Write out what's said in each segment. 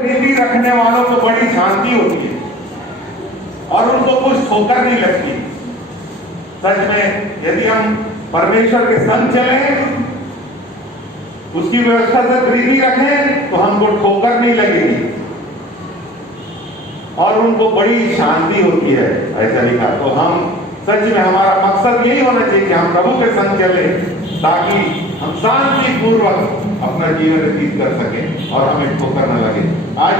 नीति रखने वालों को बड़ी शांति होती है और उनको कुछ ठोकर नहीं लगती। सच में यदि हम परमेश्वर के संग चलें, उसकी व्यवस्था से प्रीति रखें, तो हमको ठोकर नहीं लगेगी और उनको बड़ी शांति होती है, ऐसा लिखा। तो हम सच में हमारा मकसद यही होना चाहिए कि हम प्रभु के संग चलें ताकि हम शांति पूर्वक अपना जीवन व्यतीत कर सकें और हमें ठोकर न लगे। आज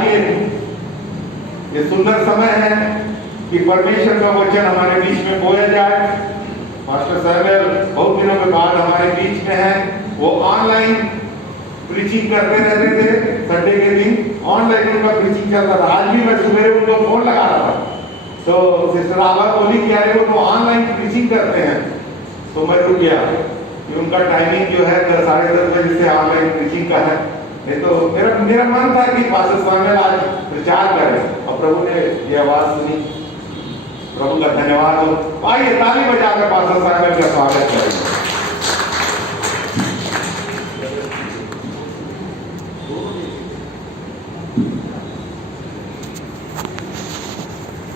ये सुंदर समय है कि परमेश्वर का वचन हमारे बीच में बोया जाए। मास्टर सैमुअल बहुत दिनों के बाद हमारे बीच में है। वो ऑनलाइन प्रीचिंग करते रहते थे, संडे के दिन ऑनलाइन उनका प्रीचिंग चलता था। आज भी मैं सुबह उनको फोन लगा रहा था, तो सिस्टर आभा बोली कि अरे वो ऑनलाइन प्रीचिंग करते हैं। तो मैं रुक गया कि उनका टाइमिंग जो है 10-10:30 बजे से ऑनलाइन प्रीचिंग का है। नहीं तो मेरा मन था कि पास्टर सैमुअल आज प्रचार करें और प्रभु ने ये आवाज सुनी। प्रभु का धन्यवाद हो। आइए ताली बजाकर पास्टर सैमुअल का स्वागत करें।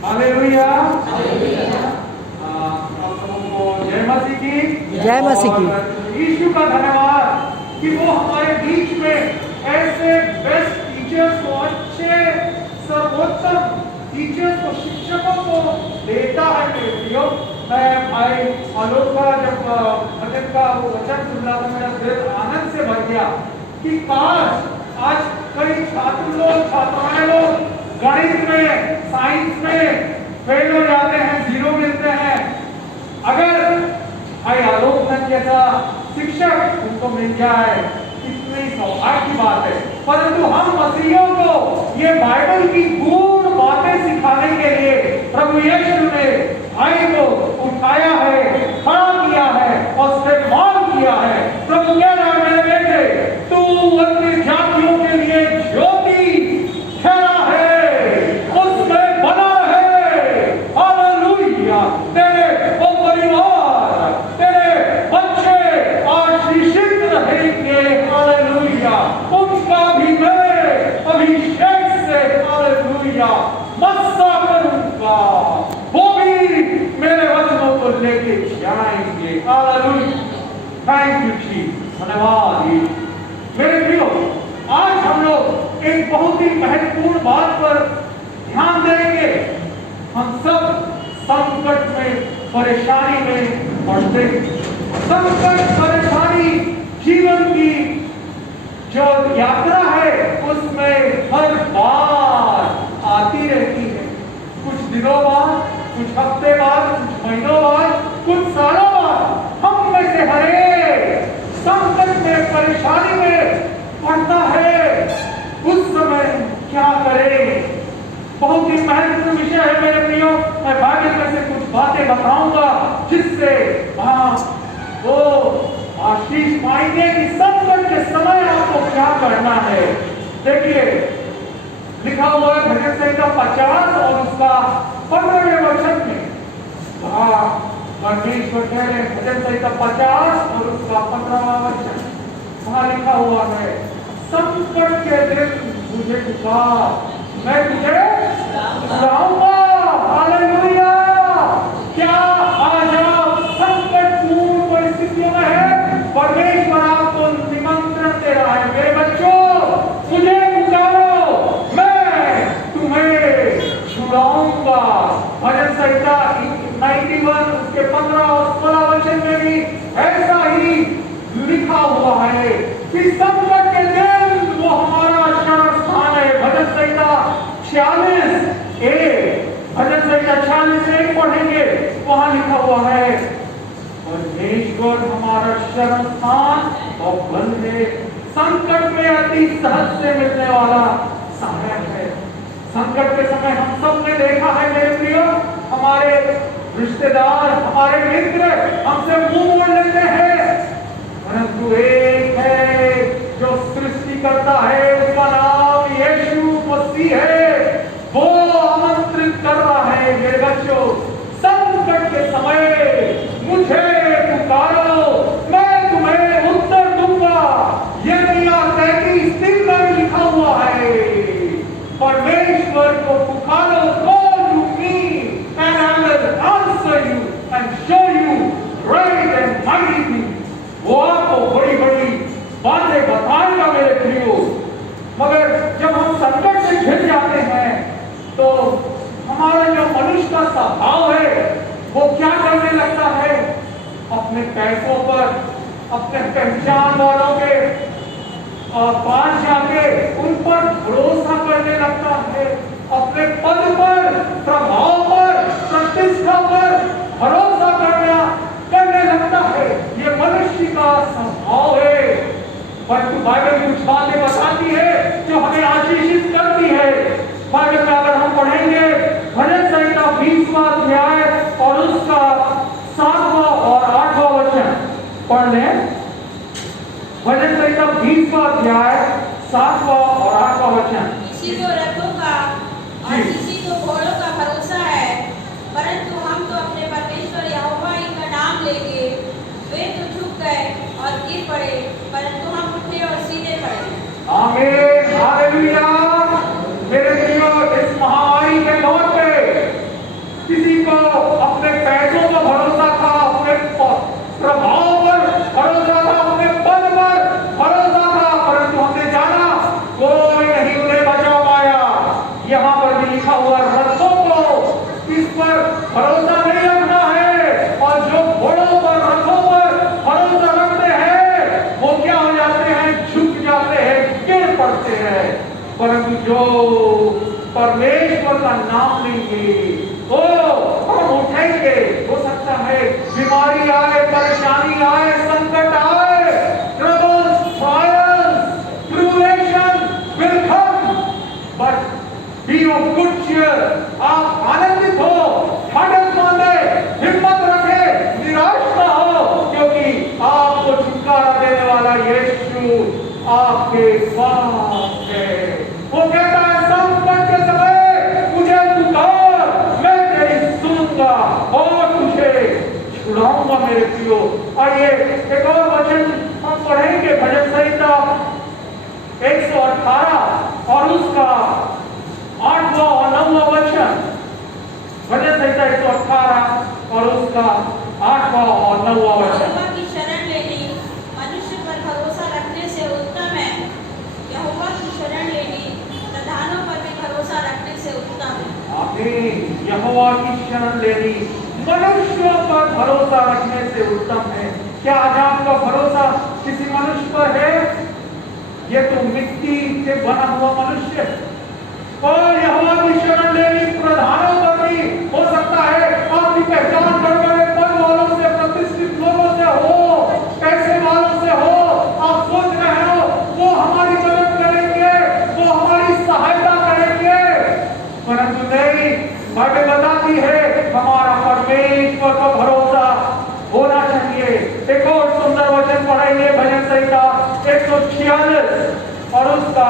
हालेलुया। आप सबको जय मसीह की। जय मसीह की। यीशु का धन्यवाद कि वो हमारे बीच में ऐसे बेस्ट टीचर्स को, अच्छे सर्वोत्तम टीचर्स को, शिक्षकों को देता है। मेरे प्रियो, मैं भाई आलोक का जब भजन का वो वचन सुन रहा था, मेरा दिल आनंद से भर गया कि काश आज कई छात्र लोग, छात्राएं लोग गणित में, साइंस में फेल हो जाते हैं, 0 मिलते हैं। अगर भाई आलोक जैसा शिक्षक उनको मिल जाए, कितनी सौभाग्य की बात है। परंतु हम मसीहियों को ये बाइबल की गूढ़ बातें सिखाने के लिए प्रभु यीशु ने भाई को उठाया है, खड़ा किया है और इस्तेमाल किया है। प्रभु कह रहा है, मेरे बेटे, तू अन्य जातियों के लिए ज्योति ठहरा है, उसमें बना है। हालेलुया। तेरे वो परिवार, तेरे बच्चे आशीषित रहेंगे। हालेलुया। उनका भी मैं अभिषेक से, हालेलुया, मस्सा करूंगा, वो भी मेरे वचनों को लेके जाएंगे। हालेलुया। थैंक यू जी, धन्यवाद। मेरे प्रियो, आज हम लोग एक बहुत ही महत्वपूर्ण बात पर ध्यान देंगे। हम सब संकट में, परेशानी में पड़ते हैं। संकट, परेशानी जीवन की जो यात्रा है उसमें हर बार आती रहती है। कुछ दिनों बाद, कुछ हफ्ते बाद, कुछ महीनों बाद, कुछ सालों बाद हम में से हर एक संकट में, परेशानी में पड़ता है। उस समय क्या करें? बहुत ही महत्वपूर्ण विषय है मेरे प्रियो। मैं बाइबल में से कुछ बातें बताऊंगा जिससे वो आशीष पाएंगे कि संकट के समय आपको क्या करना है। देखिए, लिखा हुआ है भजन संहिता 50 और उसका 15वें वचन में। परमेश्वर कह रहे हैं, भजन संहिता 50 और उसका 15वां वचन, वहां लिखा हुआ है, संकट के दिन मुझे पुकार, मैं तुझे बुलाऊंगा। हालेलुया। क्या आज आप संकटपूर्ण परिस्थितियों में है? परमेश्वर आपको निमंत्रण दे रहा है, मेरे बच्चों, मुझे पुकारो, मैं तुम्हें छुड़ाऊंगा। भजन संहिता 91 उसके 15 और 16 वचन में भी ऐसा ही लिखा हुआ है कि संकट के दिन वो हमारा शरण स्थान है। भजन संहिता 46 भजन संहिता 46 पढ़ेंगे, वहां लिखा हुआ है, परमेश्वर हमारा शरण स्थान और बल है, संकट में अति सहज से मिलने वाला सहायक है। संकट के समय हम सब ने देखा है मेरे प्रियो, हमारे रिश्तेदार, हमारे मित्र हमसे मुंह मोड़ लेते हैं, परंतु एक है जो सृष्टि करता है, उसका नाम यीशु मसीह है। वो आमंत्रित कर रहा है, मेरे बच्चों, संकट के समय मुझे पुकारो, मैं तुम्हें उत्तर दूंगा। यिर्मयाह 33:3 में लिखा हुआ है, तो हमारा जो मनुष्य का स्वभाव है वो क्या करने लगता है? अपने पैसों पर, अपने पहचान वालों के पास जाके उन पर भरोसा करने लगता है, अपने पद पर, प्रभाव पर, प्रतिष्ठा पर भरोसा करने लगता है। ये मनुष्य का स्वभाव है। परंतु बाइबल कुछ बातें बताती है जो हमें आशीषित करती है। बाइबल में अगर हम पढ़ेंगे भजन संहिता 20वां अध्याय और उसका 7वां और 8वां वचन पढ़ लें। भजन संहिता 20वां अध्याय 7वां और 8वां वचन। किसी को रथों का और किसी को घोड़ों का भरोसा है, परंतु हम तो अपने परमेश्वर यहोवा ही का नाम लेंगे। वे तो झुक गए और गिर पड़े, परंतु हम उठे और सीधे पड़े। आमीन, हालेलुया। मेरे प्रियो, इस महामारी के दौर पे किसी को अपने पैसों का भरोसा था, अपने प्रभाव पर भरोसा था, अपने पद पर भरोसा था, परंतु हमने जाना कोई नहीं उन्हें बचा पाया। यहाँ पर भी लिखा हुआ रथों को किस पर भरोसा नहीं रखना है, और जो घोड़ों पर, रथों पर भरोसा रखते हैं वो क्या हो जाते हैं? झुक जाते हैं, गिर पड़ते हैं। परंतु जो परमेश्वर का नाम लेंगे वो हम उठेंगे। हो सकता है बीमारी आए, परेशानी आए, संकट आए, troubles, trials, tribulation will come, but be of good cheer। आप आनंदित हो, ठाडस बांधे, हिम्मत रखे, निराश ना हो, क्योंकि आपको छुटकारा देने वाला यीशु आपके पास है। वो कहता है संकट के समय मुझे पुकार, मैं तेरी सुनूंगा और तुझे छुड़ाऊंगा। मेरे प्रियो, आइए एक और वचन हम पढ़ेंगे। भजन संहिता 118 और उसका 8वां और 9वां वचन। भजन संहिता 118 और उसका 8वां और 9वां वचन। यहोवा की शरण लेनी मनुष्य पर भरोसा रखने से उत्तम है। यहोवा की शरण लेनी प्रधानों पर भी भरोसा रखने से उत्तम है। आमीन। यहोवा की शरण लेनी मनुष्यों पर भरोसा रखने से उत्तम है। क्या आज आपका भरोसा किसी मनुष्य पर है? ये तो मिट्टी से बना हुआ मनुष्य। और यहोवा की शरण लेनी प्रधानों पर भी हो सकता है। आपकी पहचान बड़े-बड़े पद वालों से, प्रतिष्ठित लोगों से हो, पैसे वालों से हो। आप सोच रहे हो वो हमारी मदद करेंगे, वो हमारी सहायता करेंगे, परंतु नहीं। बाइबल बताती है हमारा परमेश्वर पर भरोसा होना चाहिए। एक और सुंदर वचन पढ़ेंगे। भजन संहिता 146 और उसका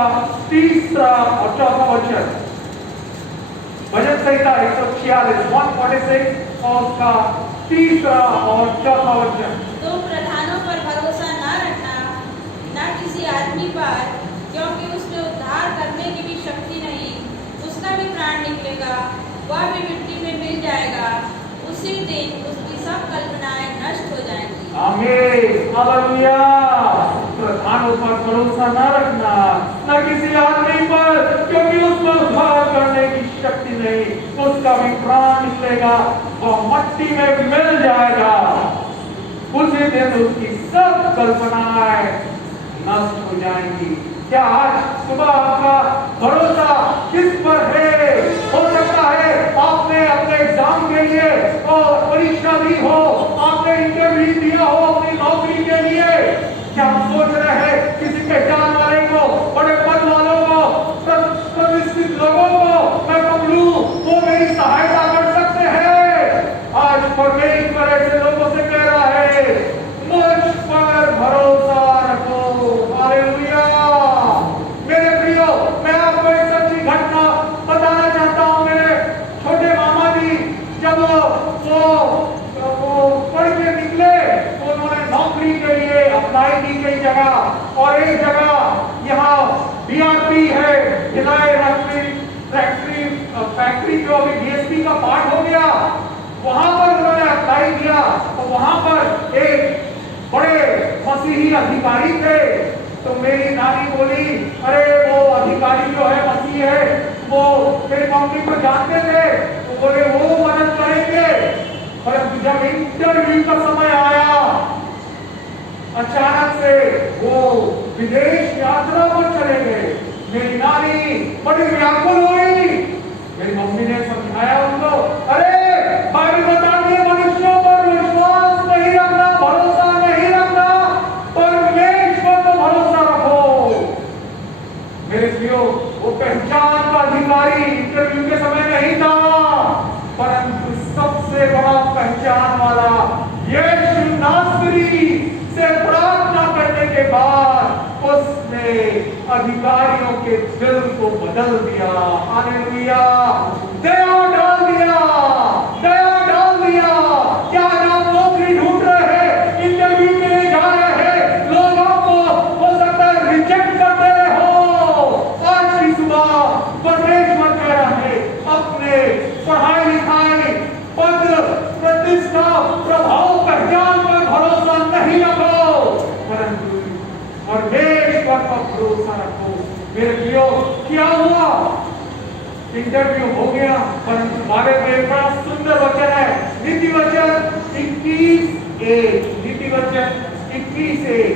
3रा और 4वां वचन। भजन संहिता 146 और उसका 3रा और 4वां वचन। तुम प्रधानों पर भरोसा न रखना, न किसी आदमी पर, क्योंकि उसमें उद्धार करने की भी शक्ति नहीं। उसका भी प्राण निकलेगा, वह भी मिट्टी में मिल जाएगा। उसी दिन उसकी सब कल्पनाएं नष्ट हो जाएंगी। आमीन, हालेलुया। प्रधानों पर भरोसा न रखना, न किसी आदमी पर, क्योंकि उसमें उद्धार करने की शक्ति नहीं। उसका भी प्राण निकलेगा, वह मिट्टी में मिल जाएगा। उसी दिन उसकी सब कल्पनाएं नष्ट हो जाएंगी। क्या आज सुबह आपका भरोसा किस पर है? हो सकता है आपने अपने एग्जाम के लिए और परीक्षा दी हो, आपने इंटरव्यू दिया हो अपनी नौकरी के लिए। क्या आप सोच रहे हैं किसी पहचान वाले को, बड़े पद वालों को, प्रतिष्ठित लोगों को मैं पकड़ूं, वो मेरी सहायता कर सकते हैं? आज परमेश्वर ऐसे लोगों से कह रहा है मुझ पर भरोसा रखो। हालेलुया। मेरे प्रियो, मैं आपको एक सच्ची घटना बताना चाहता हूँ। मेरे छोटे मामा जी जब वो पढ़ के निकले तो उन्होंने नौकरी के लिए अप्लाई की कई जगह, और एक जगह यहाँ बीआरपी है, भिलाई फैक्ट्री जो अभी डीएसपी का पार्ट हो गया, वहां पर उन्होंने अप्लाई किया। तो वहां पर एक बड़े मसीही अधिकारी थे। तो मेरी नानी बोली, अरे वो अधिकारी जो है मसीही है, वो तेरी मम्मी को जानते थे तो बोले वो मदद करेंगे, परंतु जब इंटरव्यू का समय आया अचानक से वो विदेश यात्रा पर चले गए। मेरी नानी बड़ी व्याकुल हुई। मेरी मम्मी ने समझाया उनको, अरे बाइबल बताती है मनुष्यों पर विश्वास नहीं रखना, भरोसा नहीं रखना, परमेश्वर पर भरोसा रखो। मेरे प्रियो, वो पहचान का अधिकारी इंटरव्यू के समय नहीं था, परंतु सबसे बड़ा पहचान वाला यीशु नासरी से प्रार्थना करने के बाद उसने अधिकारियों के दिल को बदल दिया। हालेलुया, दया डाल दिया, दया डाल दिया। क्या आप नौकरी ढूंढ रहे हैं, इंटरव्यू के लिए जा रहे हैं, लोग आपको हो सकता है रिजेक्ट करते रहे हो, आज की सुबह परमेश्वर कह रहा है अपने पढ़ाई लिखाई पद प्रतिष्ठा प्रभाव पहचान पर भरोसा नहीं रखो, परंतु परमेश्वर पर भरोसा रखो। मेरे प्रियो, क्या हुआ? इंटरव्यू हो गया, परंतु बाइबल में एक बड़ा सुंदर वचन है, नीति वचन 21:1, नीति वचन 21:1।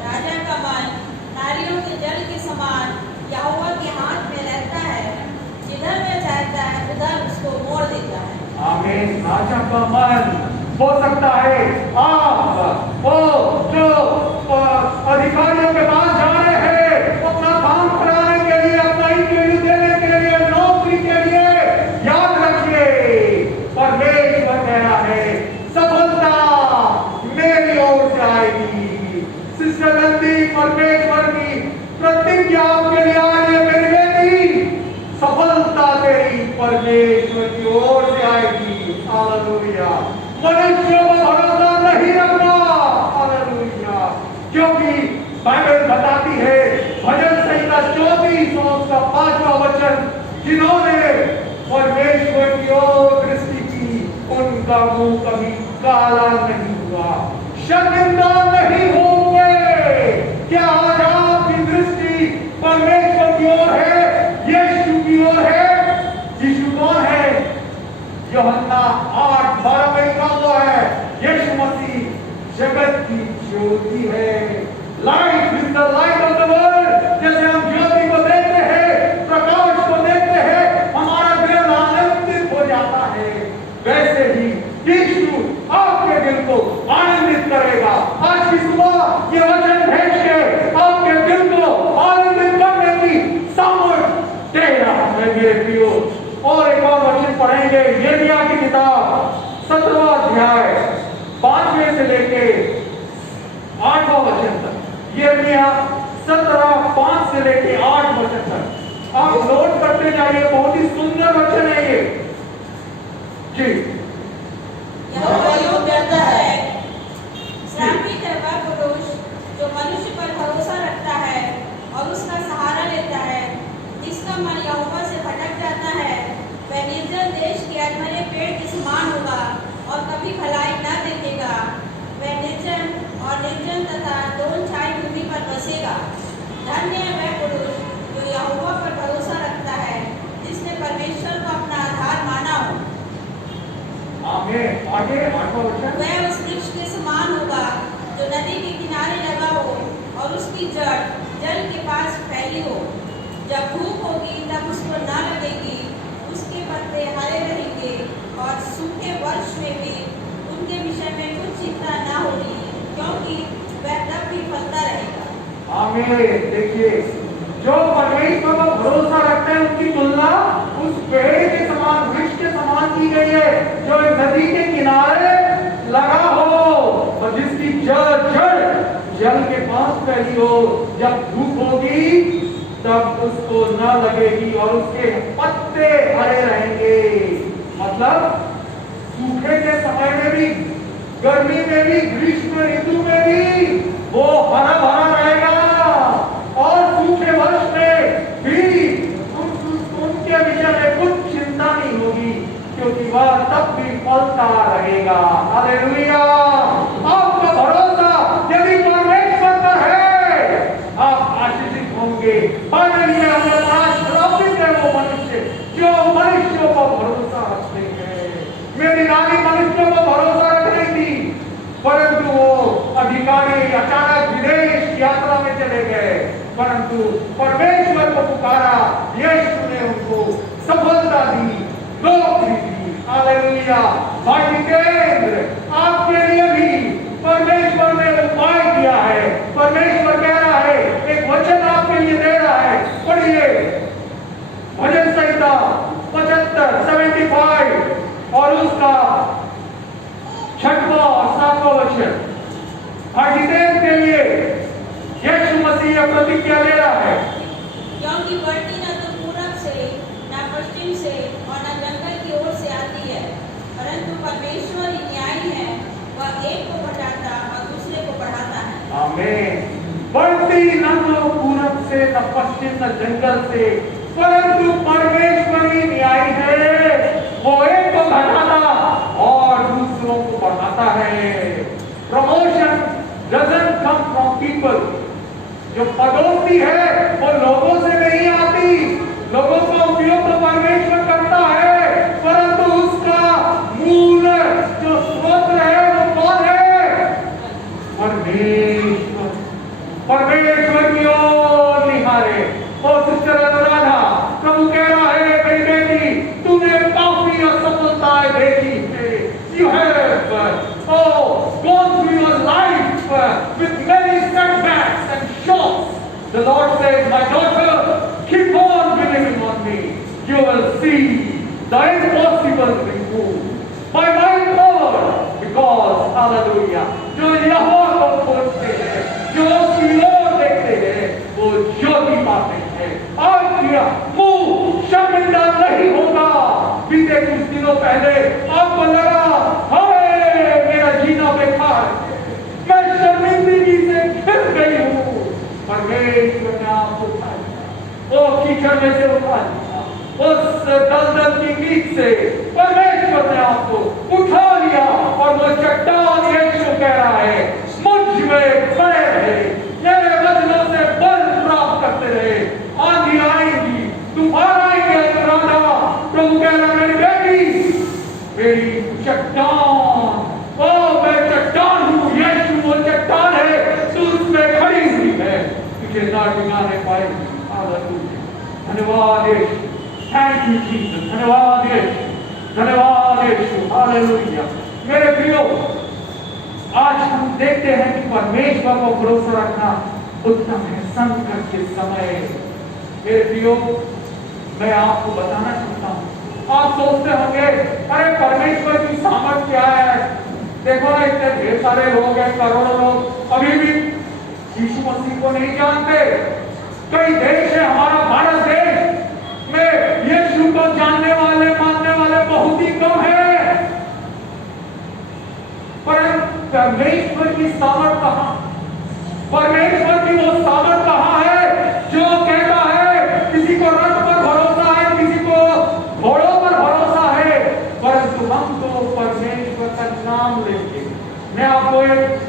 राजा का मन नारियों के जल के समान यहोवा के हाथ में रहता है, जिधर वह चाहता है उधर उसको मोड़ देता है। आमीन। राजा का मन हो सकता है आप वो जो अधिकारियों के पास जा रहे हैं अपना काम कराने के लिए, अपना इंटरव्यू देने के लिए, नौकरी के लिए, याद रखिए परमेश्वर कह रहा है सफलता मेरी ओर से आएगी। सिस्टर नंदी, परमेश्वर की प्रतिज्ञा आपके लिए आ रही है मेरी बेटी, सफलता तेरी परमेश्वर की ओर से आएगी। हालेलुया। मनुष्यों पर भरोसा नहीं रखना। हालेलुया। क्योंकि बाइबल बताती है भजन संहिता 34 का 5वां वचन, जिन्होंने परमेश्वर की ओर दृष्टि की उनका मुंह कभी काला नहीं हुआ, शर्मिंदा नहीं होंगे। क्या आज आपकी दृष्टि परमेश्वर की ओर है, यीशु की ओर है? यीशु कौन है? यूहन्ना 8:12 में लिखा हुआ है यीशु मसीह जगत की ज्योति है। Light is the light of the world. जैसे हम ज्योति को देखते हैं, प्रकाश को देखते हैं, हमारा दिल आनंदित हो जाता है, वैसे ही यीशु आपके दिल को आनंदित करेगा। आज की सुबह ये वचन भेज के आपके दिल को आनंदित करने की सामर्थ दे रहा है मेरे प्रियो। और एक और वचन पढ़ेंगे, यिर्मयाह की किताब 17वां अध्याय 5वें से लेके 8वां वचन तक। यिर्मयाह 17:5 से लेके 8 वचन तक आप नोट करते जाइए, बहुत ही सुंदर वचन है ये जी। यहोवा यूं कहता है, श्रापित है वह पुरुष जो मनुष्य पर भरोसा रखता है और उसका सहारा लेता है, जिसका मन यहोवा से भटक जाता है। वह निर्जन देश के अधमरे पेड़ के समान होगा और कभी भलाई न देखेगा। वह निर्जन और निर्जन तथा दोनछाई भूमि पर बसेगा। धन्य है वह पुरुष जो यहोवा पर भरोसा रखता है, जिसने परमेश्वर को अपना आधार माना हो। आमीन। आगे 8वां वचन। वह उस वृक्ष के समान होगा जो नदी के किनारे लगा हो और उसकी जड़ जल के पास फैली हो। जब धूप होगी तब उसको न लगेगी, उसके पत्ते हरे रहेंगे और सूखे वर्ष में भी उनके विषय में कुछ चिंता न होगी, क्योंकि वह तब भी फलता रहेगा। आमीन। देखिए, जो परमेश्वर पर भरोसा रखते हैं उनकी तुलना उस पेड़ के समान, वृक्ष के समान की गई है जो नदी के किनारे लगा हो और जिसकी जड़ जल के पास फैली हो। जब धूप होगी तब उसको न लगेगी और उसके पत्ते हरे रहेंगे। मतलब सूखे के समय में भी, गर्मी में भी, ग्रीष्म ऋतु में भी वो हरा भरा रहेगा और सूखे वर्ष में भी उनके विषय में कुछ चिंता नहीं होगी, क्योंकि वह तब भी फलता रहेगा। हालेलुया। आपका भरोसा यदि परमेश्वर पर है, आप आशीषित हालेलुया, हमारे पास श्रापित है वो मनुष्य जो मनुष्यों पर भरोसा रखते हैं। मेरी नानी मनुष्यों पर भरोसा रख रही थी, परंतु वो अधिकारी अचानक विदेश यात्रा में चले गए, परंतु परमेश्वर को पुकारा, यीशु ने उनको सफलता दी, नौकरी दी। हालेलुया। भाई जितेंद्र, आपके लिए भी परमेश्वर ने उपाय दिया है। परमेश्वर कह रहा है, एक वचन आपके लिए दे रहा है, पढ़िए भजन संहिता 75 और उसका 6वां और 7वां वचन। भाई जितेंद्र के लिए यीशु मसीह यह प्रतिज्ञा दे रहा है, क्योंकि बढ़ती न तो पूरब से न पश्चिम से और न जंगल की ओर से आती है, परंतु परमेश्वर ही न्यायी है, वह एक को घटाता और दूसरे को बढ़ाता है। आमीन। बढ़ती न तो पूरब से न पश्चिम न जंगल से, परंतु परमेश्वर ही न्यायी है, वो एक को घटाता और दूसरों को बढ़ाता है। Promotion doesn't come from people। जो पदोन्नति है वो लोगों से नहीं आती, लोगों का उपयोग तो परमेश्वर करता है, परंतु उसका मूल जो स्रोत है वो कौन है? परमेश्वर। परमेश्वर की ओर निहारे। ओ सिस्टर अनुराधा, प्रभु कह रहा है, मेरी बेटी, तूने काफी असफलताएं देखी है। You have gone through your life with many setbacks and shocks. The Lord says, my daughter, keep on believing on me. You will see the impossible removed by my power, because hallelujah, जो यहोवा को खोजते हैं, जो उसकी ओर देखते हैं, वो ज्योति पाते हैं। आज मुंह शर्मिंदा नहीं होगा। बीते कुछ दिनों पहले आपको लगा, हाय मेरा जीना बेकार है, मैं शर्मिंदगी से घिर गई हूँ। परमेश्वर ने आपको उठा लिया, वो कीचड़ में से उठा लिया, उस दलदल की नीच से परमेश्वर ने आपको उठा लिया, और वो चट्टान यीशु कह रहा है, मुझ में खड़े रहे, मेरे वचनों से बल प्राप्त करते रहे। आंधी आएगी, तूफान आएंगे, अनुराधा, प्रभु कह रहा, मेरी बेटी, मेरी चट्टान, ओ मैं चट्टान हूँ, यीशु वो चट्टान है, तू उसमें खड़ी हुई है, तुझे ना डिगाने पाएगी। हालेलुया, धन्यवाद यीशु, थैंक यू जीसस, धन्यवाद यीशु, धन्यवाद यीशु, हालेलुया। मेरे प्रियो, आज हम देखते हैं कि परमेश्वर को भरोसा रखना उत्तम है संकट के समय। मेरे प्रियो, मैं आपको बताना चाहता हूँ, आप सोचते होंगे, अरे परमेश्वर की सामर्थ क्या है? देखो ना, इतने ढेर सारे लोग हैं, करोड़ों लोग अभी भी यीशु मसीह को नहीं जानते। कई देश है, हमारा भारत देश में यीशु को जानने वाले, मानने वाले बहुत ही कम है। परंतु परमेश्वर की सामर्थ कहाँ? परमेश्वर की वो सामर्थ कहाँ है जो कहता है, किसी को रथ पर भरोसा है, किसी को घोड़ों पर भरोसा है, परंतु हम तो परमेश्वर का नाम लेंगे। मैं आपको एक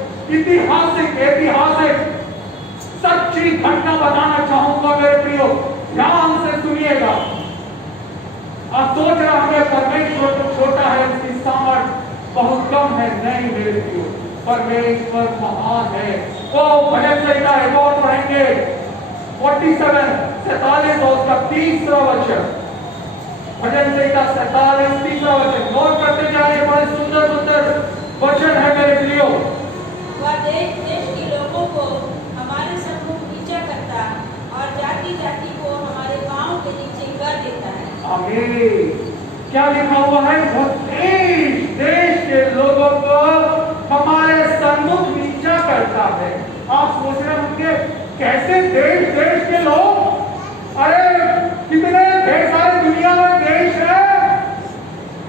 ऐतिहासिक सच्ची घटना बताना चाहूंगा मेरे प्रियो, ध्यान से सुनिएगा। आप सोच रहे होंगे परमेश्वर तो छोटा है, उसकी सामर्थ बहुत कम है। नहीं मेरे प्रियो, परमेश्वर महान है। वो भजन संहिता एक और पढ़ेंगे, 47 और उसका 30वां वचन। भजन संहिता 47 30वां वचन नोट करते जाइए, बड़े सुंदर सुंदर वचन है मेरे प्रियो। वह देश देश के लोगों को हमारे सम्मुख नीचा करता और जाति जाति को हमारे पांव के नीचे कर देता है। आमीन। क्या लिखा हुआ है? वो देश देश के लोगों को हमारे सम्मुख नीचा करता है। आप सोच रहे होंगे, कैसे देश देश के लोग? अरे कितने ढेर सारे दुनिया में देश है।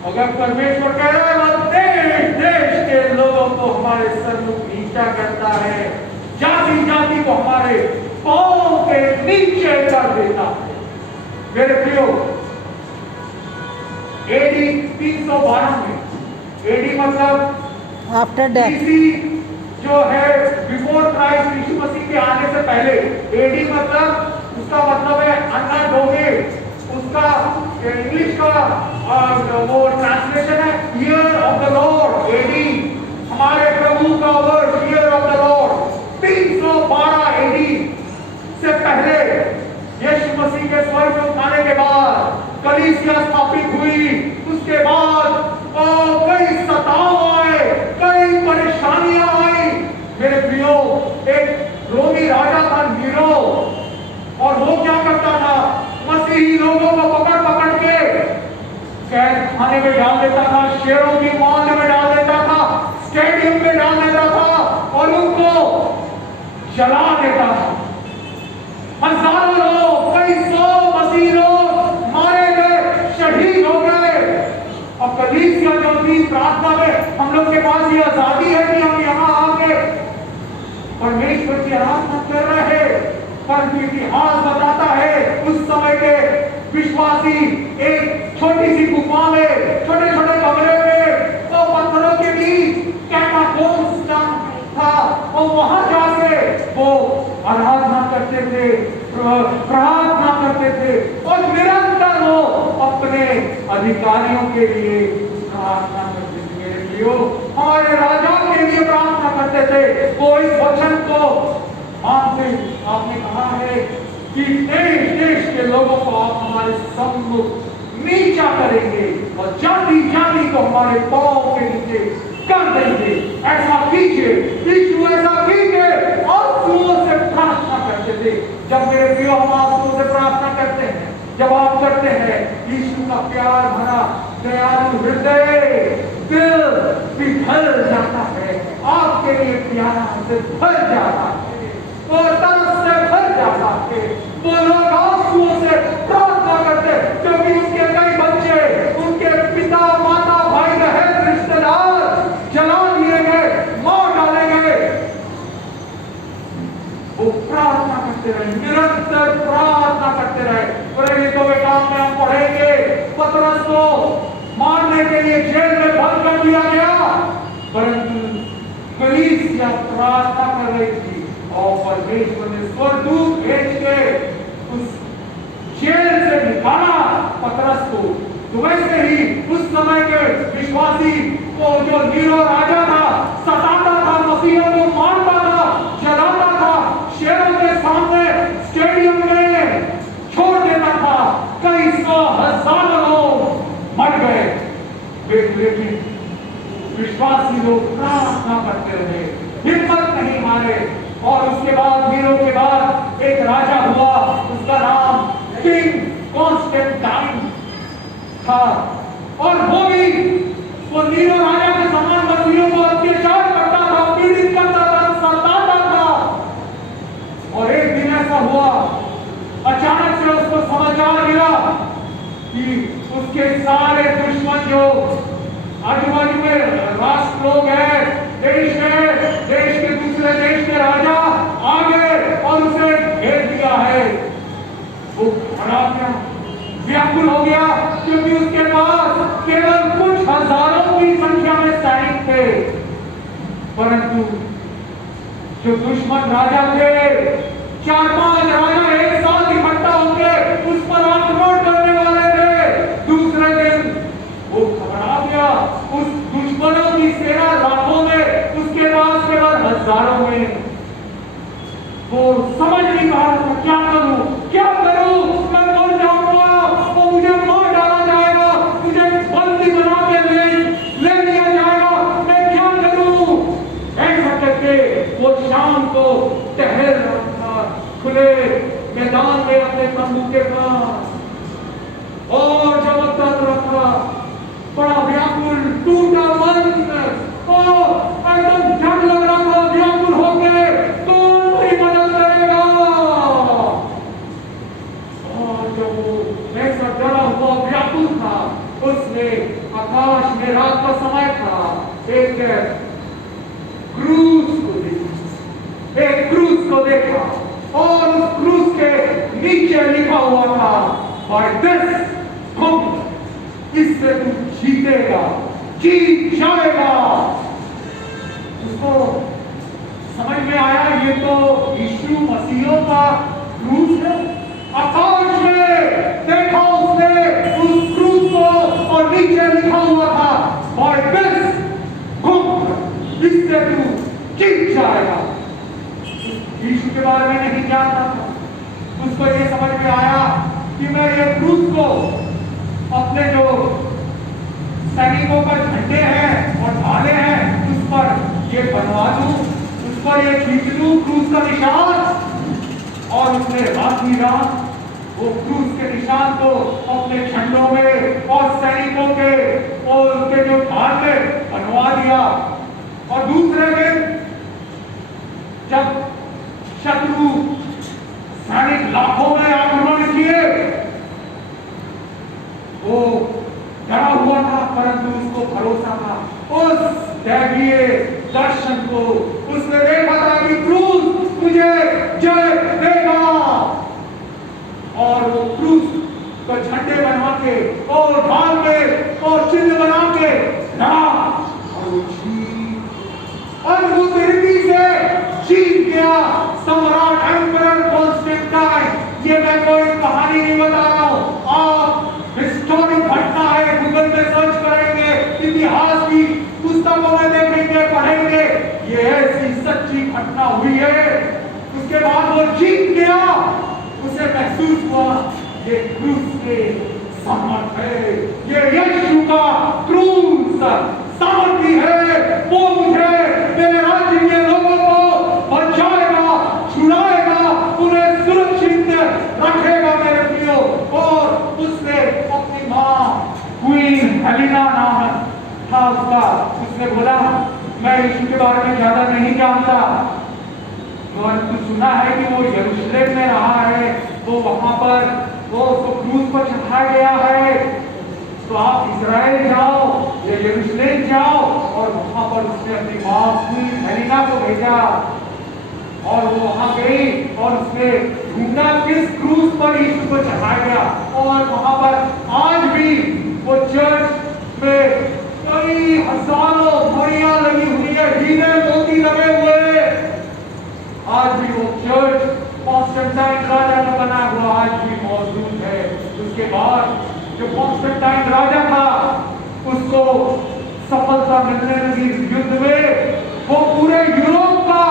अगर परमेश्वर कह रहा है वो देश देश के लोगों को हमारे सम्मुख नीचा करता है, जाति जाति को हमारे पांव के नीचे कर देता है। मेरे प्रियो, एडी 312 में, एडी मतलब आफ्टर डेथ, जो है बिफोर क्राइस्ट, यीशु मसीह के आने से पहले। एडी मतलब उसका मतलब है अन्ना डोगे, उसका इंग्लिश का वो ट्रांसलेशन है year of the lord, AD, हमारे प्रभु का word year of the lord 312 AD से पहले यीशु मसीह के स्वर्ग में उठाने के बाद कलीसिया स्थापित हुई। उसके बाद कई सताव आए, कई परेशानियां आई। मेरे प्रियो, एक रोमी राजा था नीरो, और वो क्या करता था, मसीही लोगों को पकड़ पकड़ के कैद खाने में डाल देता था, शेरों की मौत में डाल देता था, स्टेडियम में डाल देता था और उनको जला देता था। हजारों लोग, कई सौ मसीही लोग मारे गए, शहीद हो गए। और कलीसिया जो थी, प्रार्थना में हम लोग के पास ये आजादी है कि हम यहाँ आके परमेश्वर की आराधना कर रहे हैं, परंतु इतिहास बताता है उस समय के विश्वासी एक छोटी सी गुफा में, छोटे छोटे कमरे में, तो पत्थरों के बीच कैटाकोम्स था, और वहां जाके वो आराधना करते थे, प्रार्थना करते थे, और निरंतर वो अपने अधिकारियों के लिए प्रार्थना करते थे। मेरे प्रियो, हमारे राजा के लिए प्रार्थना करते थे। वो इस वचन को मानते, आपने कहा है कि देश देश के लोगों को आप हमारे सम्मुख नीचा करेंगे और जाति जाति को हमारे पांव के नीचे कर देंगे। ऐसा कीजिए, यीशु ऐसा कीजिए। आंसुओं से प्रार्थना करते थे। जब मेरे प्रियो हम आंसुओं से प्रार्थना करते हैं, जब आप करते हैं, यीशु का प्यार भरा दयालु हृदय दिल पिघल जाता है, आपके लिए प्यार से भर जाता है और तरस से भर जाता है। वो लोग आंसुओं से प्रार्थना करते, क्योंकि उनके कई बच्चे, उनके पिता माता भाई बहन रिश्तेदार जला दिए गए, मार डाले गए। वो प्रार्थना करते रहे, निरंतर प्रार्थना करते रहे। और ये तो काम में हम पढ़ेंगे, पतरस को मारने के लिए जेल में बंद कर दिया गया, परंतु कलीसिया प्रार्थना कर रही थी और परमेश्वर ने स्वर्गदूत भेज के उस जेल से निकाला पतरस को। तो वैसे ही उस समय के विश्वासी को, जो नीरो राजा था, सताता था, मसीहों को मारता था, जलाता था, शेरों के सामने स्टेडियम में छोड़ देता था, कई सौ हजारों लोग मर गए। लेकिन विश्वासी लोग प्रार्थना करते रहे, हिम्मत नहीं हारे। और उसके बाद, नीरो के बाद एक राजा हुआ, उसका नाम किंग कॉन्स्टेंटाइन था, और वो नीरो राजा के समान मसीहियों को अत्याचार करता था, पीड़ित करता था, सताता था। और एक दिन ऐसा हुआ, अचानक से उसको समाचार मिला कि उसके सारे दुश्मन जो आजू बाजू में राष्ट्र लोग हैं, देश के दूसरे देश के राजा आ गए और उसे घेर दिया है। वो खड़ा गया, व्याकुल हो गया, क्योंकि उसके पास केवल कुछ हजारों की संख्या में सैनिक थे, परंतु जो दुश्मन राजा थे, 4-5 राजा एक साथ इकट्ठा होकर उस पर आक्रमण करने वाले थे। दूसरे दिन वो घबरा गया, उस दुश्मनों की सेना लाखों में, उसके पास केवल हजारों में। वो समझ नहीं पा रहा था, क्या करूं, मैं मर जाऊंगा, वो मुझे मार डाला जाएगा, मुझे बंदी बना के ले लिया जाएगा, मैं क्या करूं। ऐसा करके वो शाम को टहल रहा था खुले मैदान में अपने तंबू के पास, और जब तक रखा, बड़ा व्याकुल, टूटा मन, एकदम डर लग रहा था, व्याकुल हो गए, कौन ही मदद करेगा। और जब वो ऐसा डरा हुआ व्याकुल था, उसने आकाश में, रात का समय था, एक क्रूज को देखा, और उस क्रूज के नीचे लिखा हुआ था, बाय दिस तुम, इससे तू जीतेगा, जीत जाएगा। उसको समझ में आया, ये तो यीशु मसीह का क्रूज है, बारे में नहीं जानता था। उसको ये समझ में आया कि मैं ये क्रूस को अपने जो सैनिकों का झंडे हैं और ढाले हैं उस पर ये बनवा दूं, उस पर ये खींच दूं क्रूस का निशान। और उसने रात वो क्रूस के निशान को अपने झंडों में और सैनिकों के और उनके जो ढाल में बनवा दिया। और दूसरे दिन जब शत्रु सैनिक लाखों में आक्रमण किए, वो डरा हुआ था, परंतु उसको भरोसा था उस दैवीय दर्शन को। उसने देखा था कि क्रूस मुझे जय देगा। और वो क्रूस को झंडे बना के और ढाल में और चिन्ह बना के लड़ा और वो जीत अद्भुत रीति से जीत गया सम्राट एम्परर कॉन्स्टेंटाइन। ये मैं कोई कहानी नहीं बता रहा हूं, आप हिस्टोरिक घटना है, गूगल पे सर्च करेंगे, इतिहास की पुस्तकों में देखेंगे, पढ़ेंगे, ये ऐसी सच्ची घटना हुई है। उसके बाद वो जीत गया। उसे महसूस हुआ ये क्रूस के सामर्थ है, ये यीशु का क्रूस सामर्थी है। वो मुझे मेरे राज्य के लोगों को बचाएगा, छुड़ाएगा, उन्हें सुरक्षित रखेगा मेरे प्रियो। और उसने अपनी माँ क्वीन हेलेना नाम था उसका, उसने बोला मैं यीशु के बारे में ज्यादा नहीं जानता, और तो सुना है कि वो यरूशलेम में रहा है, वो वहां पर वो उसको क्रूस पर चढ़ाया गया है, तो आप इजराइल जाओ या यरूशलेम जाओ। और वहां पर उसने अपनी माँ क्वीन हेलेना को भेजा और वो वहां गई और उसने ढूंढा किस क्रूस पर यीशु को चढ़ाया गया। और वहां पर आज भी वो चर्च में कई हजारों घड़ियां लगी हुई है, हीरे मोती लगे हुए। आज भी वो चर्च कॉन्स्टेंटाइन राजा का बना हुआ आज भी मौजूद है। उसके बाद जो कॉन्स्टेंटाइन राजा था उसको सफलता मिलने लगी इस युद्ध में, वो पूरे यूरोप का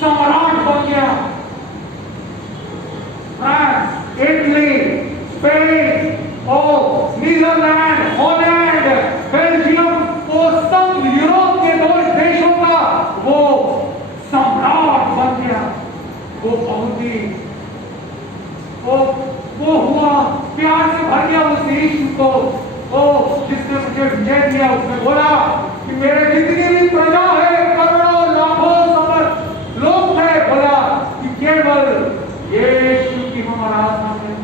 सम्राट बन गया। फ्रांस, इटली, स्पेन और नीदरलैंड, हॉलैंड, बेल्जियम, वो सब यूरोप के देशों का वो सम्राट बन गया। वो बहुत ही वो हुआ, प्यार से भर गया उस यीशु को। वो जिसने मुझे विजय दिया उसने बोला कि मेरे जितनी भी प्रजा है, करोड़ों लाखों समर्थ लोग है, बोला कि केवल यीशु की हम आराधना करें।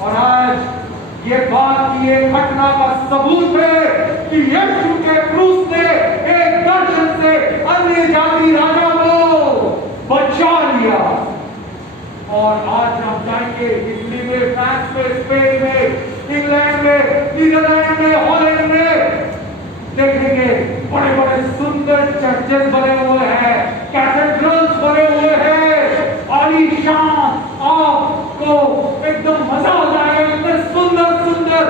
और आज ये बात की एक घटना का सबूत है कि यीशु के क्रूस ने एक दर्शन से अन्य जाति राजा को बचा लिया। और आज हम जाएंगे इटली में, फ्रांस में, स्पेन में, इंग्लैंड में, नीदरलैंड में, हॉलैंड में, देखेंगे बड़े बड़े सुंदर चर्चेस बने हुए हैं, कैथेड्रल्स बने हुए हैं, आलीशान, आपको एकदम मजा आ जाएगा, इतने सुंदर सुंदर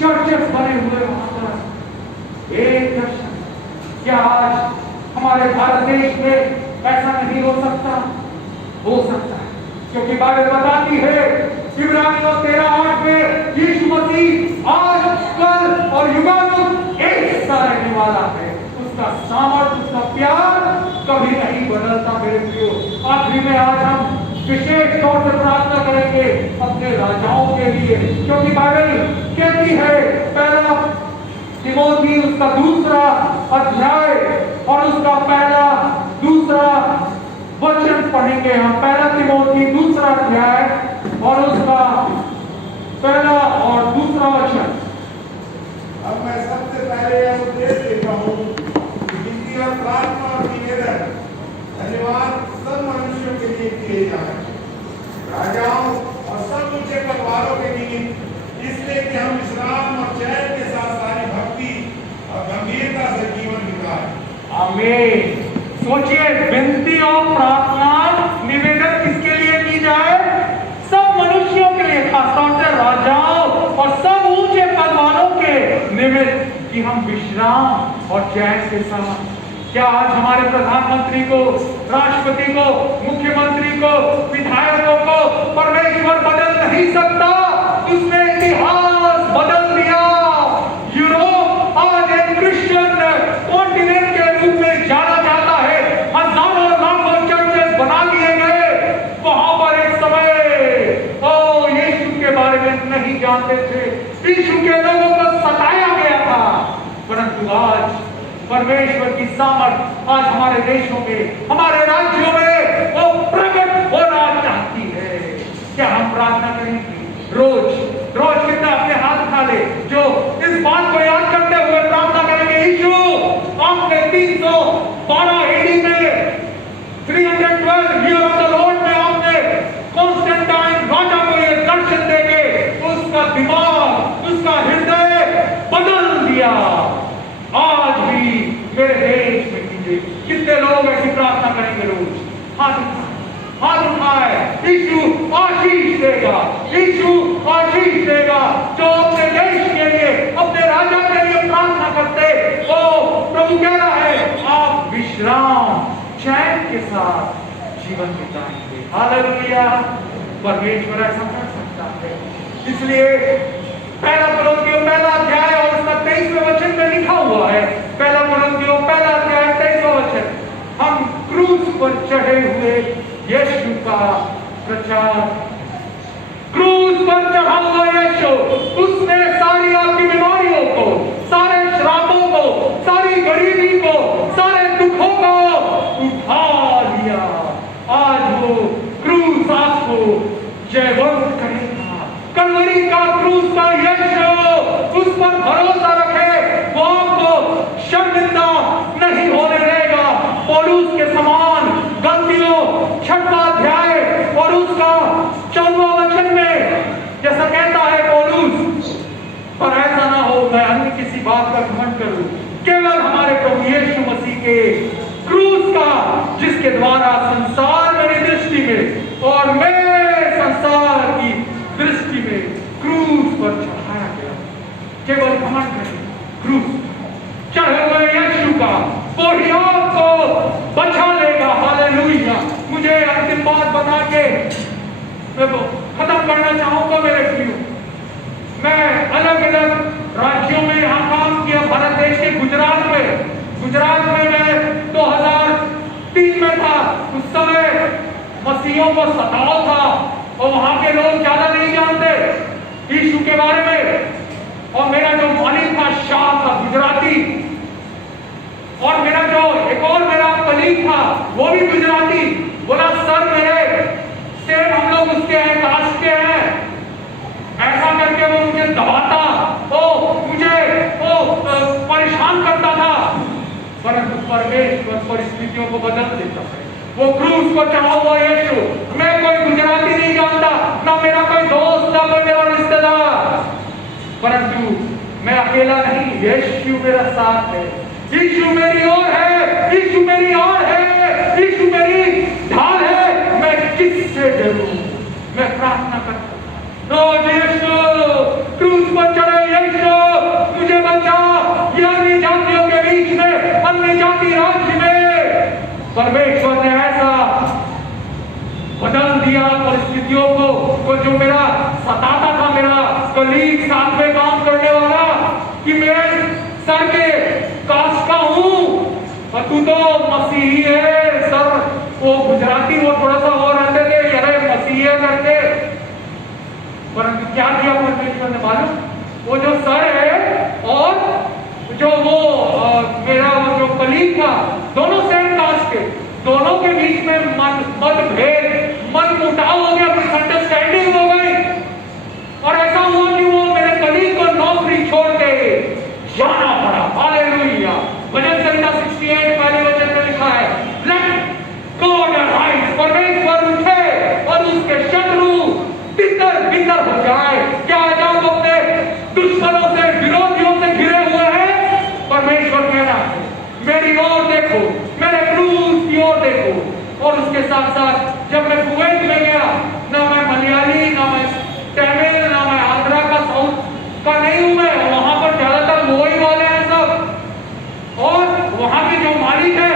चर्चेस बने हुए वहां पर। एक दर्शन क्या आज हमारे भारत देश में ऐसा नहीं हो सकता? हो सकता है, क्योंकि बाइबल बताती है इब्रानियों 13:8 में यीशु मसीह आज, कल और युगानुग एक सा रहने वाला है। उसका सामर्थ्य, उसका प्यार कभी नहीं बदलता मेरे प्रियो। आखिरी में आज हम विशेष तौर से प्रार्थना करेंगे अपने राजाओं के लिए, क्योंकि बाइबल कहती है पहला तिमोथी उसका 2 अध्याय और उसका पहला 2 वचन पढ़ेंगे हम। पहला तिमोथी 2 अध्याय और उसका पहला और 2 वचन। अब मैं सबसे पहले यह उपदेश देता हूँ कि विनती और प्रार्थना और निवेदन धन्यवाद सब मनुष्यों के लिए किए जाए, राजाओं और सब ऊंचे पद वालों के निमित्त, इसलिए कि हम विश्राम और चैन के साथ सारी भक्ति और गंभीरता से जीवन बिताएं। आमीन। सोचिए, विनती और प्रार्थना निवेदन किसके लिए की जाए? सब मनुष्यों के लिए, खासतौर से राजाओं और सब ऊंचे पद वालों के निमित्त, कि हम विश्राम और चैन के साथ क्या आज हमारे प्रधानमंत्री को, राष्ट्रपति को, मुख्यमंत्री को, विधायकों को परमेश्वर बदल नहीं सकता? उसने इतिहास बदल दिया। यूरोप आज एक क्रिश्चियन कॉन्टिनेंट के रूप में जाना जाता है। हजारों लाखों चर्चेस बना लिए गए। वहां पर एक समय यीशु के बारे में नहीं जानते थे, यीशु के लोगों को सताया गया था, परंतु आज परमेश्वर की सामर्थ आज हमारे देशों में, हमारे राज्यों में वो प्रकट होना चाहती है। क्या हम प्रार्थना करेंगे? रोज कितना अपने हाथ उठा ले, जो इस बात को याद करते हुए प्रार्थना करेंगे, यीशु आपने 312 एडी में 312 ईयर ऑफ द लॉर्ड में आपने कॉन्स्टेंटाइन राजा को ये दर्शन देके उसका दिमाग, उसका हृदय बदल दिया। आज भी मेरे देश में कीजिए। कितने लोग ऐसी प्रार्थना करेंगे? रोज हाथ उठाए, यीशु आशीष देगा, यीशु आशीष देगा। जो अपने देश के लिए, अपने राजा के लिए प्रार्थना करते, वो प्रभु कह रहा है आप विश्राम, चैन के साथ जीवन बिताएंगे। हालेलुया। परमेश्वर ऐसा कर सकता है। इसलिए पहला कुरिन्थियों पहला अध्याय और उसका 23वें वचन में लिखा हुआ है, पहला कुरिन्थियों पहला अध्याय 23वां वचन, हम क्रूस पर चढ़े हुए यीशु का प्रचार। क्रूस पर चढ़ा हुआ यीशु, उसने सारी आपकी बीमारियों को, सारे श्रापों को, सारी गरीबी को, सारे दुखों को उठा लिया। आज वो क्रूस आपको जयवंत करेगा। कलवरी का क्रूस का यीशु, उस पर भरोसा रखे, वो आपको शर्मिंदा नहीं होने देगा। पौलुस के समान गलतियों 6वां अध्याय और उसका 14वां वचन में जैसा कहता है पौलुस, पर ऐसा ना हो मैं अन्य किसी बात का घमंड करूं, केवल हमारे प्रभु यीशु मसीह के क्रूस का, जिसके द्वारा संसार मेरी दृष्टि में और मैं संसार की दृष्टि में क्रूस पर चढ़ाया गया। केवल घमंड करें, क्रूस चढ़े हुए यीशु का, वो ही आपको बचा लेगा। हालेलुया। मुझे अंतिम बात बता के मैं खत्म करना चाहूंगा मेरे प्रियो। मैं अलग अलग राज्यों में यहाँ काम किया, भारत देश के गुजरात में मैं 2003 में था। उस समय मसीहों को सताव था और वहां के लोग ज्यादा नहीं जानते यीशु के बारे में। और मेरा जो मालिक था शाह था गुजराती, और मेरा जो एक और मेरा कलीग था वो भी गुजराती। बोला सर मेरे सेम हम लोग उसके हैं, कास्ट के हैं। ऐसा करके वो मुझे दबाता, वो मुझे परेशान करता था, परंतु परमेश्वर परिस्थितियों को बदल देता है। वो क्रूस को चढ़ा हुआ यीशु, मैं कोई गुजराती नहीं जानता, ना मेरा कोई दोस्त, ना कोई मेरा रिश्तेदार, परंतु मैं अकेला नहीं, यीशु मेरा साथ है, यीशु मेरी ओर है, यीशु मेरी ओर है, यीशु मेरी ढाल है। मैं किससे डरूं? मैं प्रार्थना करता रोज, यीशु क्रूस पर चढ़े यीशु मुझे बचा, अन्य जातियों के बीच में, अन्य जाति राज्य में परमेश्वर ने ऐसा बदल दिया परिस्थितियों को जो मेरा सताता था, मेरा कलीग साथ में काम करने वाला, कि मैं सर के कास्ट का हूं और तू तो मसीही है। सर वो गुजराती वो थोड़ा सा और रहते थे, अरे मसीही करके, परंतु क्या किया परमेश्वर ने मालूम? वो जो सर है और जो वो मेरा वो जो कलीग था, दोनों सेम कास्ट के, दोनों के बीच में मतभेद, मन मुटाव हो गया, मिसअंडरस्टैंडिंग हो गई। और ऐसा हुआ कि वो मेरे कलीग को नौकरी छोड़ के जाना पड़ा। हालेलुया। भजन संहिता 68 पहले वचन में लिखा है, लेट गॉड अराइज, परमेश्वर उठे और उसके शत्रु तितर बितर हो जाए। क्या जब अपने दुश्मनों से, विरोधियों से घिरे हुए हैं, परमेश्वर कह रहा है मेरी ओर देखो, मेरे क्रूस की ओर देखो। और उसके साथ साथ जब मैं कुवैत में गया, ना मैं मलयाली, ना मैं तमिल, ना मैं आंध्रा का, साउथ का नहीं हूं मैं, वहां पर ज्यादातर मुंबई वाले हैं सब, और वहां के जो मालिक है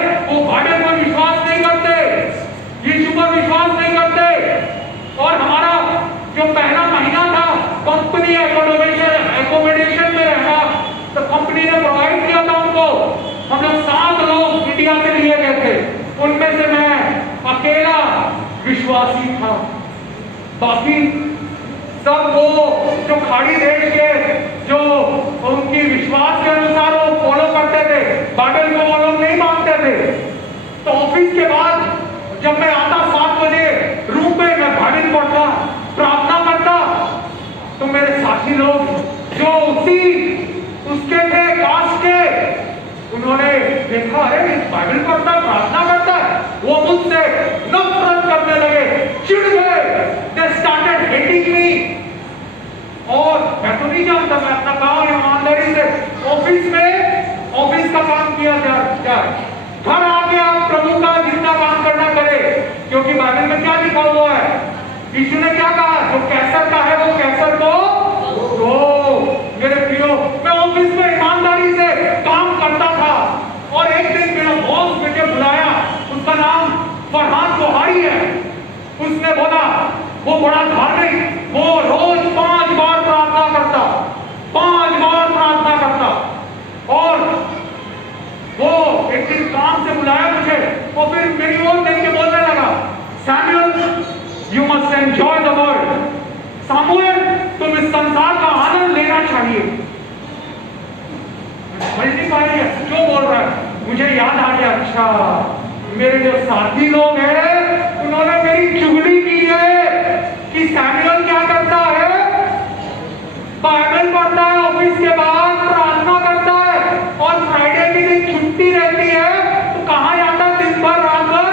के लिए गए थे, उनमें से मैं अकेला विश्वासी था। बाकी सब वो जो खाड़ी देश के जो उनकी विश्वास के अनुसार वो फॉलो करते थे, बाइबल को वो लोग नहीं मानते थे। तो ऑफिस के बाद जब मैं आता 7 बजे रूम पे, मैं बाइबल पढ़ता, प्रार्थना करता, तो मेरे साथी लोग जो उसके थे कास्ट के, उन्होंने देखा अरे बाइबल पढ़ता, प्रार्थना करता है, वो मुझसे नफरत करने लगे, चिढ़ गए। They started hating me। और मैं तो नहीं जानता, मैं अपना काम ईमानदारी से ऑफिस का काम किया जाए, घर आके आप प्रभु का जितना काम करना करे, क्योंकि बाइबल में क्या लिखा हुआ है, यीशु ने क्या कहा, जो कैसर का है वो कैसर को दो। मेरे प्रियो, मैं ऑफिस में ईमानदारी से काम करता था, और एक दिन मेरा बॉस मुझे बुलाया, उसका नाम फरहान लोहारी है। उसने बोला, वो बड़ा धार्मिक, वो रोज 5 बार प्रार्थना करता, 5 बार प्रार्थना करता, और वो एक दिन काम से बुलाया मुझे, और फिर मेरी ओर देख के बोलने लगा, Samuel you must enjoy the world. Samuel, तुम इस संसार का आनंद लेना चाहिए। समझ नहीं पा रही है क्यों बोल रहा है। मुझे याद आ गया, अच्छा मेरे जो साथी लोग हैं उन्होंने मेरी चुगली की है कि सैमुअल क्या करता है, बाइबल पढ़ता है, ऑफिस के बाद प्रार्थना करता है, और फ्राइडे के दिन छुट्टी रहती है तो कहाँ जाता है, दिन भर रात भर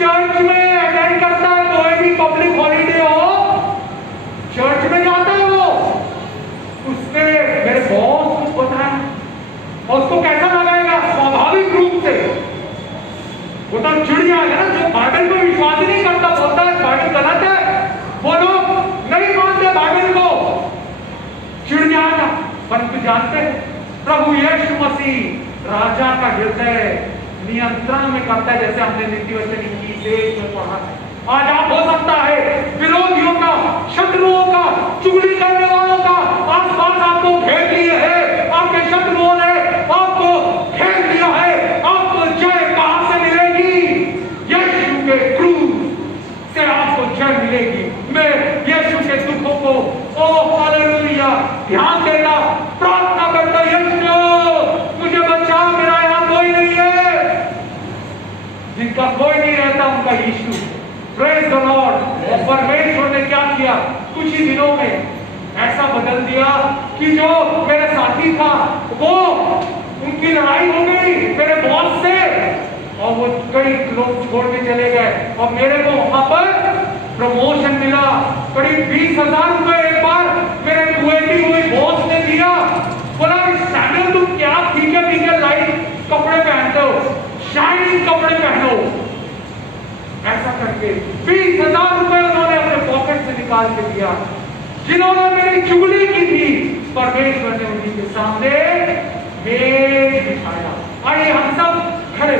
चर्च में अटेंड करता है, कोई भी पब्लिक हॉलीडे हो चर्च में जाता है वो। उसने मेरे बॉस को बताया, और उसको कैसा लगाएगा, स्वाभाविक रूप से वो तो चिढ़ जाएगा ना। जो बाइबल को विश्वास नहीं करता, बोलता है बाइबल गलत है, वो लोग नहीं मानते बाइबल को, चिढ़ जाएगा। परंतु जानते प्रभु यीशु मसीह राजा का हृदय नियंत्रण में करता है, जैसे हमने नीति वचन 21 में पढ़ा है। आज आप हो सकता है विरोधियों का, शत्रुओं का, चुगली करने वालों का आसपास आपको घेर लिए है, आपके शत्रुओं ने आपको घेर लिया है। आपको जय कहां से मिलेगी, यीशु के क्रूस से आपको जय मिलेगी। मैं यीशु के दुखों को, ओ हालेलुया, ध्यान देना, प्रार्थना करता, यीशु मुझे बचा, मेरा यहां कोई नहीं है, जिनका कोई नहीं रहता उनका यीशु। Praise the Lord. और परमेश्वर ने क्या किया, कुछ ही दिनों में ऐसा बदल दिया कि जो मेरे साथी था वो, उनकी लड़ाई हो गई मेरे बॉस से, और वो कई लोग छोड़ के चले गए, और मेरे को वहां पर प्रमोशन मिला। करीब 20,000 रुपए एक बार मेरे कुवैती हुए बॉस ने दिया। बोला, सैमुअल तुम क्या फीके लाइट कपड़े पहनते हो, शाइनिंग कपड़े पहनो। ऐसा करके 20,000 रुपए उन्होंने अपने पॉकेट से निकाल के दिया। जिन्होंने मेरी चुगली की थी, परमेश्वर ने उन्हीं के सामने मेज बिछाया। आइए हम सब खड़े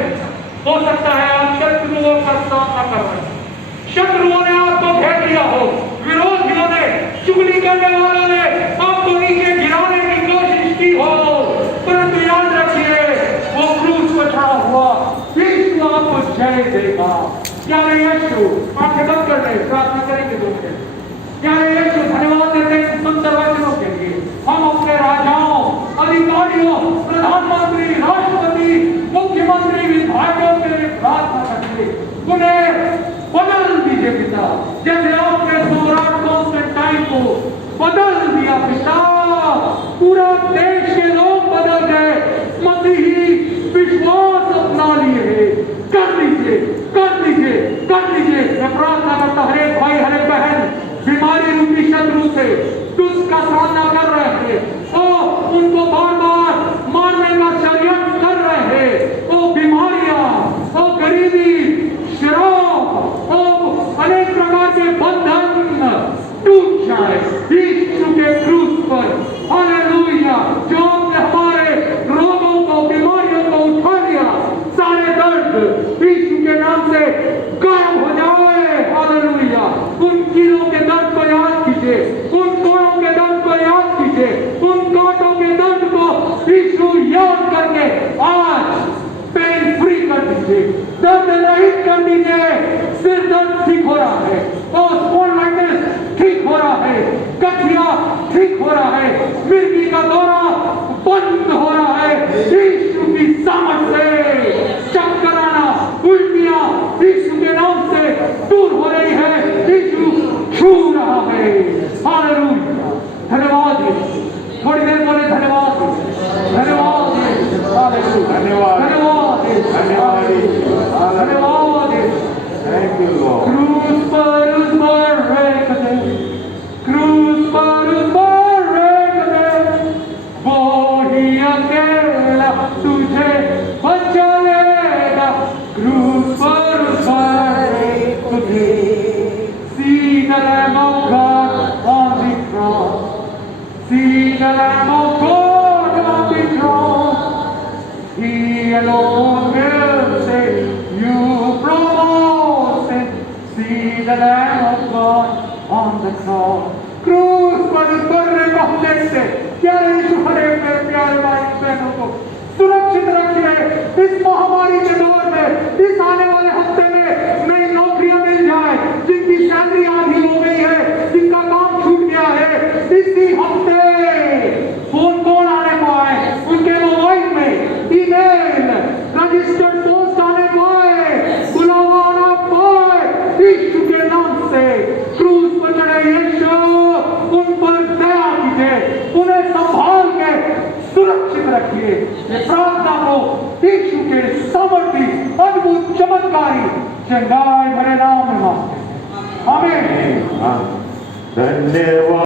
हो सकता है आप शत्रुओं का सामना कर रहे हैं, शत्रुओं ने आपको घेर लिया हो, विरोधियों ने, चुगली करने वालों ने आपको नीचे गिराने की कोशिश की हो, परंतु याद रखिए वो क्रूस पर चढ़ा हुआ यीशु आपको जय देगा। क्या यीशु, आंखें बंद कर रहे, प्रार्थना करेंगे लोग। क्या यीशु, धन्यवाद देते हैं सुंदर वचनों के लिए। हम अपने राजाओं, अधिकारियों, प्रधानमंत्री, राष्ट्रपति, मुख्यमंत्री, विधायकों के लिए प्रार्थना करते, उन्हें बदल दीजिए पिता, जैसे आपने सम्राट कॉन्स्टेंटाइन को बदल दिया पिता। पूरा देश के लोग बदल गए, मसीही विश्वास अपना लिए। कर लीजिए, कर लीजिए, कर लीजिए। मैं प्रार्थना करता, हर एक भाई, हर एक बहन बीमारी रूपी शत्रु से दुष्ट का सामना कर रहे थे, ओ उनको बार बार मारने का षड्यंत्र कर रहे हैं, ओ बीमारियां, ओ गरीबी, शराब, ओ अनेक प्रकार के बंधन टूट जाए यीशु के क्रूस पर। हालेलुया। जो आपने हमारे रोगों को, बीमारियों को उठा लिया, सारे दर्द यीशु के नाम से गायब हो जाए। हालेलुया। उन कीड़ों के दर्द को याद कीजिए, उन कोड़ों के दर्द को याद कीजिए, उन कांटों के दर्द को यीशु याद करके आज पेन फ्री कर दीजिए, दर्द रहित कर दीजिए। सिर दर्द ठीक हो रहा है, स्पॉन्डिलाइटिस ठीक हो रहा है, गठिया ठीक हो रहा है, मिर्गी का दौरा बंद हो रहा है। यीशु की सामर्थ से चक्कर आना, उल्टियां यीशु के नाम से दूर हो रही है। यीशु छू रहा है। हालेलुया, धन्यवाद। थोड़ी देर बोले धन्यवाद, धन्यवाद, हालेलुया, धन्यवाद, धन्यवाद, धन्यवाद, धन्यवाद। Thank you Lord. क्रूस पर उस मरे कदे, क्रूस पर उस मरे कदे, वो ही अकेला तुझे बचा लेगा। क्रूस पर उस मरे कदे, see the Lamb of God on the cross, see the Lamb of God on the cross. He alone will save you from all sin. See the Lamb of God on the cross. क्रूस पर उस बर्रे पहुंचने से प्यारे यीशु हरेक मेरे प्यारे भाई बहनों को सुरक्षित रखिए। इस महामारी के दौर में, इस आने वाले हफ्ते में नई नौकरियां मिल जाए, जिनकी सैलरी आधी हो गई है, जिनका काम छूट गया है, इसी हफ्ते फोन कॉल आने को आए, उनके मोबाइल में ईमेल, रजिस्टर्ड पोस्ट आने को आए, बुलावा आना पाए। यीशु के नाम से क्रूस पर चढ़े यीशु, उन पर दया कीजिए, उन्हें संभाल के सुरक्षित रखिए। ये प्रार्थना को यीशु के सामर्थी अद्भुत चमत्कारी चंगाई भरे नाम में मांगते हैं। आमीन। धन्यवाद।